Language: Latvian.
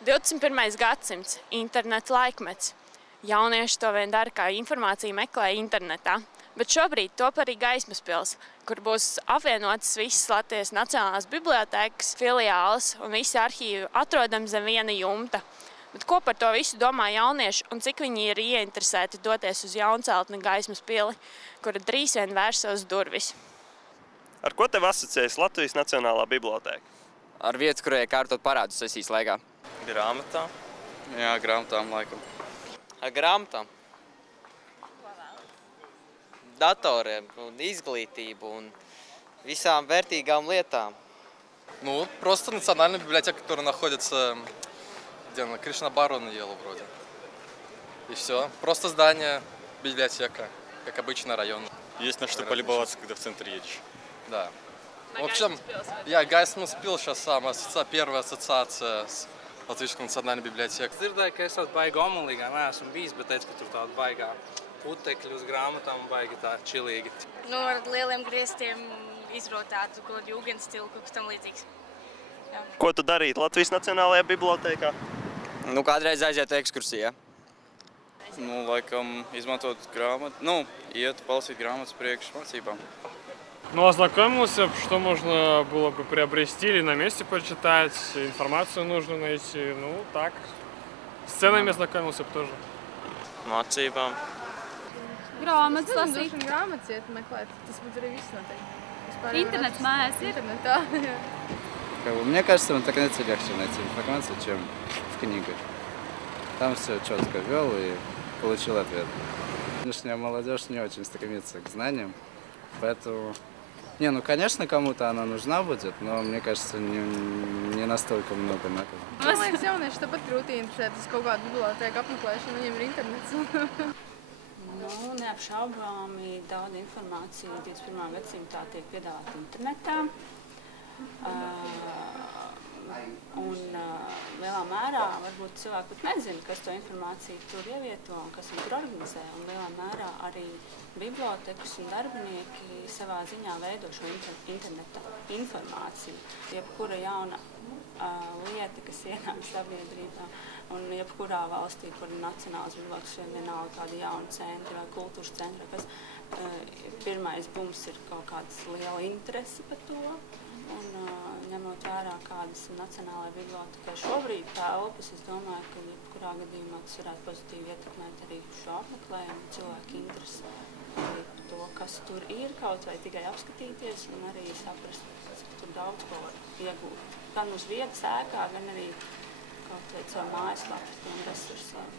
21. gadsimts, interneta laikmets. Jaunieši to vien dara, kā informāciju meklē internetā. Bet šobrīd top arī Gaismas pils, kur būs apvienotas visas Latvijas Nacionālās bibliotēkas filiāles un visi arhīvi atrodami zem viena jumta. Bet ko par to visu domā jaunieši un cik viņi ir ieinteresēti doties uz jaunceltni Gaismas pili, kura drīz vien vērs savas durvis? Ar ko tev asociējas Latvijas Nacionālā bibliotēka? Ar vietu, kurai kārtot parādus sesijas laikā. Grāmatām? Jā, grāmatām laikam. Ar grāmatām? Datoriem un изглītību un visām вертīgām lietām. Ну, просто национальная библиотека, которая находится где на Кришнабару надела вроде. И все. Просто здание, библиотека, как обычно район. Есть на что полюбоваться, когда в центре едешь. Да. В общем, я Gaismas pils сейчас первая ассоциация с Latvijas Nacionālajā bibliotēkā. Dzirdēju, ka esat baigi omulīgā, neesmu bijis, bet teicu, ka tur tāda baigā putekļi uz grāmatām baigi tā čilīgi. Nu, ar lieliem griestiem izrotātu kaut kādu jūgenstilu, kaut kas tam līdzīgs. Jā. Ko tu darīt Latvijas Nacionālajā bibliotēkā? Nu, kādreiz aiziet ekskursijā. Ну, laikam, izmantot grāmatu, ну, iet palasīt grāmatas priekš mācībām. Ну, ознакомился, что можно было бы приобрести или на месте почитать, информацию нужно найти. Ну, так. С ценами ознакомился тоже. Mācībām. Grāmatas lasīt. Grāmatas iet meklēt. Tas būtu arī viss noteikti. Интернет mājās ir. Internetā. Мне кажется, в интернете легче найти информацию, чем в книгах. Там все четко ввел и получил ответ. Нынешняя молодежь не очень стремится к знаниям, поэтому... Не, ну, конечно, кому-то она нужна будет, но, мне кажется, не настолько много надо. Man liekas, jaunieši tāpat grūti interesēties kaut kādu bibliotēku apmeklēšanu, viņiem ir internets. Nu, neapšaubāmi daudz informācija 21. gadsimtā tiek piedāvāta internetā. Lielā mērā varbūt cilvēki pat nezina, kas to informāciju tur ievieto un kas viņu tur organizē. Un lielā mērā arī bibliotekas un darbinieki savā ziņā veido šo interneta informāciju. Jebkura jauna lieta, kas ienāk sabiedrībā un jebkurā valstī, kur ir nacionāls bibliotekas, vienalga kāda jauna centra vai kultūras centra, kas pirmais bums ir kaut kāds liela interese par to. Un ņemot vērā, kādas Nacionālajai bibliotekai šobrīd telpas, es domāju, ka jebkurā gadījumā tas varētu pozitīvi ietekmēt arī šo apmeklējumu, cilvēku interesi arī par to, kas tur ir, kaut vai tikai apskatīties un arī saprast, cik tur daudz ko var iegūt. Gan uz vietas ēkā, gan arī kaut vai caur mājaslapu un resursiem.